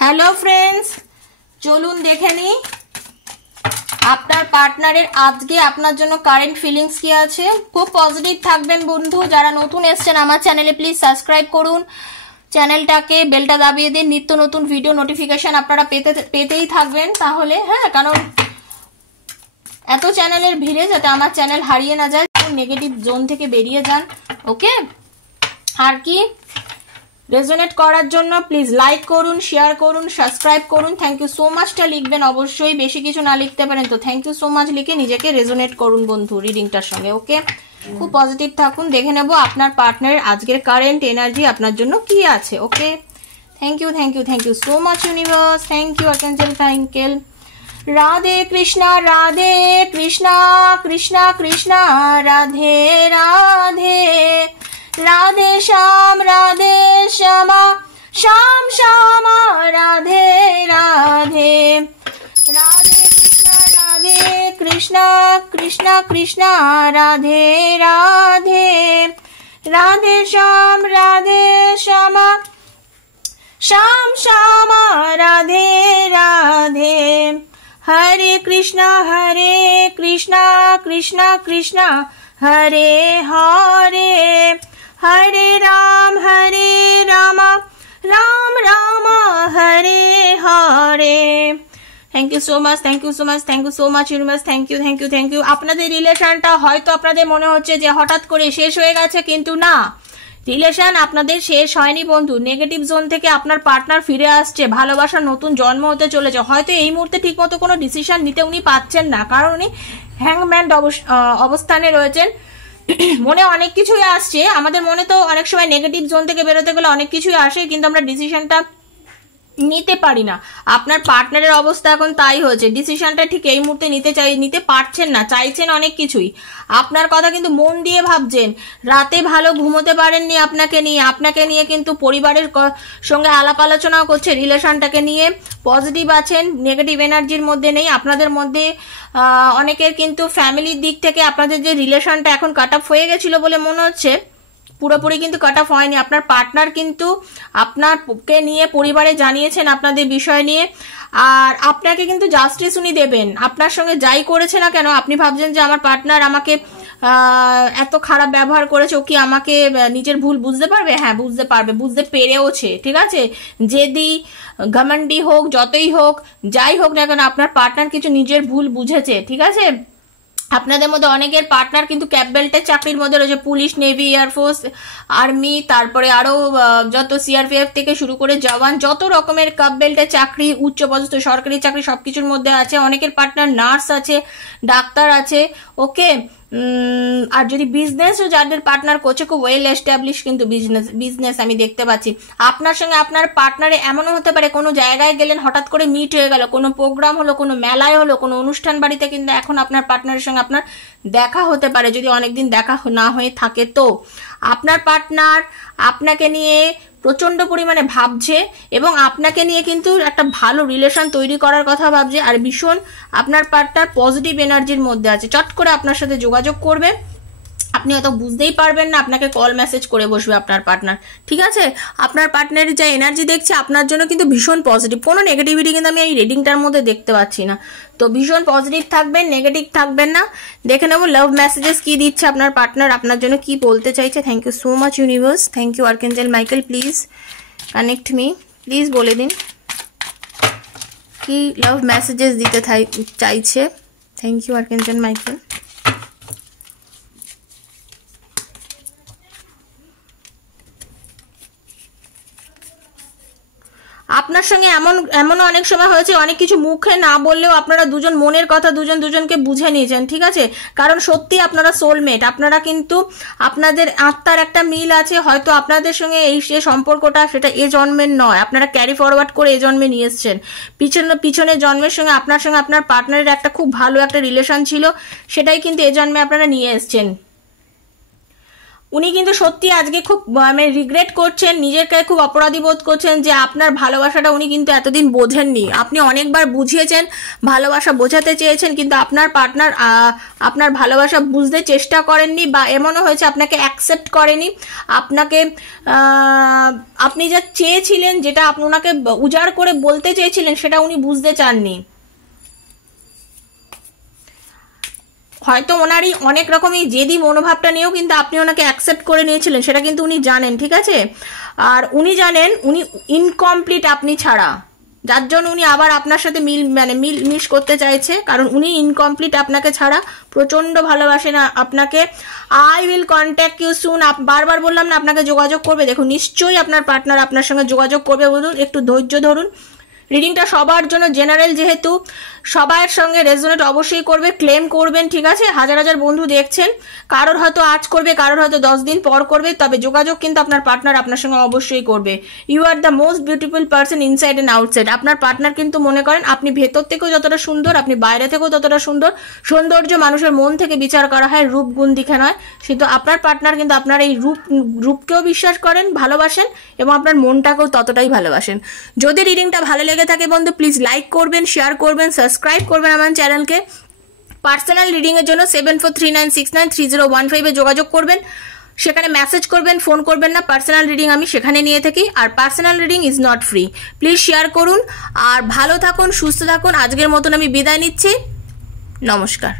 Hello friends, চলুন দেখে নিই আপনার পার্টনারের আজকে আপনার জন্য কারেন্ট ফিলিংস কি আছে। খুব পজিটিভ থাকবেন বন্ধু। যারা নতুন এসেছেন আমার চ্যানেলে প্লিজ সাবস্ক্রাইব করুন, চ্যানেলটাকে বেলটা দাবিয়ে দিন, নিত্য নতুন ভিডিও নোটিফিকেশন আপনারা পেতেই থাকবেন। তাহলে কারণ এত চ্যানেলের ভিড়ে যাতে আমার চ্যানেল হারিয়ে না যায়, নেগেটিভ জোন থেকে বেরিয়ে যান। ওকে, আর কি রেজোনেট করার জন্য প্লিজ লাইক করুন, শেয়ার করুন, সাবস্ক্রাইব করুন। থ্যাংক ইউ সো মাচটা লিখবেন অবশ্যই, বেশি কিছু না লিখতে পারেন তো থ্যাংক ইউ সো মাচ লিখে নিজেকে রেজোনেট করুন বন্ধু রিডিংটার সঙ্গে। ওকে, খুব পজিটিভ থাকুন। দেখে নেব আপনার পার্টনারের আজকের কারেন্ট এনার্জি আপনার জন্য কি আছে। Okay, thank you thank you thank you so much universe. Thank you archangel থ্যাঙ্কেল। Radhe Krishna Krishna Krishna Radhe Radhe, Radhe Shyama Shyam Shyama Radhe Radhe, Radhe Krishna Krishna Radhe Radhe, Radhe Shyama Shyam Shyama Radhe Radhe, Hare Krishna Krishna Krishna Hare Hare, Hare Ram Ram Ram Hare Hare. Thank you so much, thank you so much, thank you so much universe. Thank you thank you thank you. আপনাদের রিলেশনটা হয়তো আপনাদের মনে হচ্ছে যে হঠাৎ করে শেষ হয়ে গেছে, কিন্তু না, রিলেশন আপনাদের শেষ হয়নি বন্ধু। নেগেটিভ জোন থেকে আপনার পার্টনার ফিরে আসছে, ভালোবাসার নতুন জন্ম হতে চলেছে। হয়তো এই মুহূর্তে ঠিক মতো কোনো ডিসিশন নিতে উনি পাচ্ছেন না, কারণ উনি হ্যাংম্যান অবস্থানে রয়েছেন। মনে অনেক কিছুই আসছে, আমাদের মনে তো অনেক সময় নেগেটিভ জোন থেকে বেরোতে গেলে অনেক কিছুই আসে, কিন্তু আমরা ডিসিশনটা নিতে পারি না। আপনার পার্টনারের অবস্থা এখন তাই হয়েছে, ডিসিশনটা ঠিক এই মুহূর্তে নিতে পারছেন না। চাইছেন অনেক কিছুই, আপনার কথা কিন্তু মন দিয়ে ভাবছেন, রাতে ভালো ঘুমোতে পারেননি আপনাকে নিয়ে কিন্তু পরিবারের সঙ্গে আলাপ আলোচনাও করছে রিলেশনটাকে নিয়ে। পজিটিভ আছেন, নেগেটিভ এনার্জির মধ্যে নেই। আপনাদের মধ্যে অনেকের কিন্তু ফ্যামিলির দিক থেকে আপনাদের যে রিলেশনটা এখন কাট অফ হয়ে গেছিল বলে মনে হচ্ছে, পুরোপুরি কিন্তু কাট অফ হয়নি। আপনার পার্টনার কিন্তু আপনাকে নিয়ে পরিবারে জানিয়েছেন আপনাদের বিষয় নিয়ে, আর আপনাকে কিন্তু জাস্টিস উনি দেবেন। আপনার সঙ্গে যাই করেছে না কেন, আপনি ভাবছেন যে আমার পার্টনার আমাকে এত খারাপ ব্যবহার করেছে, ও কি আমাকে নিজের ভুল বুঝতে পারবে? হ্যাঁ, বুঝতে পারবে, বুঝতে পেরেওছে। ঠিক আছে, যেদি ঘমন্ডি হোক, যতই হোক, যাই হোক না কেন, আপনার পার্টনার কিছু নিজের ভুল বুঝেছে। ঠিক আছে, আপনাদের মধ্যে অনেকের পার্টনার কিন্তু ক্যাপ বেল্টের চাকরির মধ্যে রয়েছে, পুলিশ, নেভি, এয়ারফোর্স, আর্মি, তারপরে আরো যত সিআরপিএফ থেকে শুরু করে জওয়ান, যত রকমের ক্যাপ বেল্টের চাকরি, উচ্চপদস্থ সরকারি চাকরি সবকিছুর মধ্যে আছে। অনেকের পার্টনার নার্স আছে, ডাক্তার আছে। ওকে, আর যদি বিজনেসও যাদের পার্টনার করছে, খুব ওয়েল এস্টাবলিশ কিন্তু বিজনেস আমি দেখতে পাচ্ছি। আপনার সঙ্গে আপনার পার্টনারে এমনও হতে পারে কোনো জায়গায় গেলেন, হঠাৎ করে মিট হয়ে গেল, কোনো প্রোগ্রাম হলো, কোনো মেলায় হলো, কোনো অনুষ্ঠান বাড়িতে, কিন্তু এখন আপনার পার্টনারের সঙ্গে আপনার দেখা হতে পারে। যদি অনেকদিন দেখা না হয়ে থাকে, তো আপনার পার্টনার আপনাকে নিয়ে প্রচন্ড পরিমাণে ভাবছে এবং আপনাকে নিয়ে কিন্তু একটা ভালো রিলেশন তৈরি করার কথা ভাবছে। আর ভীষণ আপনার পার্টনার পজিটিভ এনার্জির মধ্যে আছে, চট করে আপনার সাথে যোগাযোগ করবে, আপনি হয়তো বুঝতেই পারবেন না, আপনাকে কল মেসেজ করে বসবে আপনার পার্টনার। ঠিক আছে, আপনার পার্টনারের যা এনার্জি দেখছে আপনার জন্য কিন্তু ভীষণ পজিটিভ, কোনো নেগেটিভিটি কিন্তু আমি এই রিডিংটার মধ্যে দেখতে পাচ্ছি না। তো ভীষণ পজিটিভ থাকবেন, নেগেটিভ থাকবেন না। দেখে নেবো লাভ মেসেজেস কি দিচ্ছে আপনার পার্টনার, আপনার জন্য কি বলতে চাইছে। Thank you so much universe. Thank you archangel Michael. Please connect me, please বলে দিন কি লাভ মেসেজেস দিতে চাইছে। Thank you archangel Michael. আপনার সঙ্গে এমনও অনেক সময় হয়েছে, অনেক কিছু মুখে না বললেও আপনারা দুজন মনের কথা দুজনকে বুঝে নিয়েছেন। ঠিক আছে, কারণ সত্যি আপনারা সোলমেট, আপনারা কিন্তু আপনাদের আত্মার একটা মিল আছে। হয়তো আপনাদের সঙ্গে এই যে সম্পর্কটা, সেটা এ জন্মের নয়, আপনারা ক্যারি ফরওয়ার্ড করে এ জন্মে নিয়ে এসছেন। পিছনের জন্মের সঙ্গে আপনার পার্টনারের একটা খুব ভালো একটা রিলেশন ছিল, সেটাই কিন্তু এ জন্মে আপনারা নিয়ে এসছেন। উনি কিন্তু সত্যি আজকে খুব মানে রিগ্রেট করছেন, নিজেকে খুব অপরাধী বোধ করছেন যে আপনার ভালোবাসাটা উনি কিন্তু এতদিন বোঝেননি। আপনি অনেকবার বুঝিয়েছেন, ভালোবাসা বোঝাতে চেয়েছেন, কিন্তু আপনার পার্টনার আপনার ভালোবাসা বুঝতে চেষ্টা করেননি, বা এমনও হয়েছে আপনাকে অ্যাকসেপ্ট করেনি, আপনাকে আপনি যা চেয়েছিলেন, যেটা আপনি ওনাকে উজাড় করে বলতে চেয়েছিলেন, সেটা উনি বুঝতে চাননি। হয়তো ওনারই অনেক রকমই জেদি মনোভাবটা নিয়েও কিন্তু আপনি ওনাকে অ্যাকসেপ্ট করে নিয়েছিলেন, সেটা কিন্তু উনি জানেন, ঠিক আছে? আর উনি জানেন উনি ইনকমপ্লিট আপনি ছাড়া, যার জন্য উনি আবার আপনার সাথে মিশ করতে চাইছে, কারণ উনি ইনকমপ্লিট আপনাকে ছাড়া, প্রচণ্ড ভালোবাসেন আপনাকে। I will contact you soon, বারবার বললাম না আপনাকে যোগাযোগ করবে, দেখুন নিশ্চয়ই আপনার পার্টনার আপনার সঙ্গে যোগাযোগ করবে, বলুন একটু ধৈর্য ধরুন। রিডিংটা সবার জন্য জেনারেল, যেহেতু সবার সঙ্গে রেজোনেট অবশ্যই করবে, ক্লেম করবেন, ঠিক আছে? হাজার হাজার বন্ধু দেখছেন, কারোর হয়তো আজ করবে, কারোর হয়তো 10 দিন পর করবে, তবে যোগাযোগ কিন্তু আপনার পার্টনার আপনার সঙ্গে অবশ্যই করবে। You are the most beautiful person inside and outside. আপনার পার্টনার কিন্তু মনে করেন আপনি ভেতর থেকেও যতটা সুন্দর, আপনি বাইরে থেকেও ততটা সুন্দর। সৌন্দর্য মানুষের মন থেকে বিচার করা হয়, রূপ গুণ দিকে নয়। কিন্তু আপনার পার্টনার কিন্তু আপনার এই রূপকেও বিশ্বাস করেন, ভালোবাসেন, এবং আপনার মনটাকেও ততটাই ভালোবাসেন। যদি রিডিংটা ভালো লেগে থাকে বন্ধু, প্লিজ লাইক করবেন, শেয়ার করবেন, সাবস্ক্রাইব করবেন আমার চ্যানেলকে। পার্সোনাল রিডিং এর জন্য 7439693015 যোগাযোগ করবেন, সেখানে মেসেজ করবেন, ফোন করবেন না। পার্সোনাল রিডিং আমি সেখানে নিয়ে থাকি, আর personal reading is not free. Please share করুন, আর ভালো থাকুন, সুস্থ থাকুন। আজকের মতন আমি বিদায় নিচ্ছি, নমস্কার।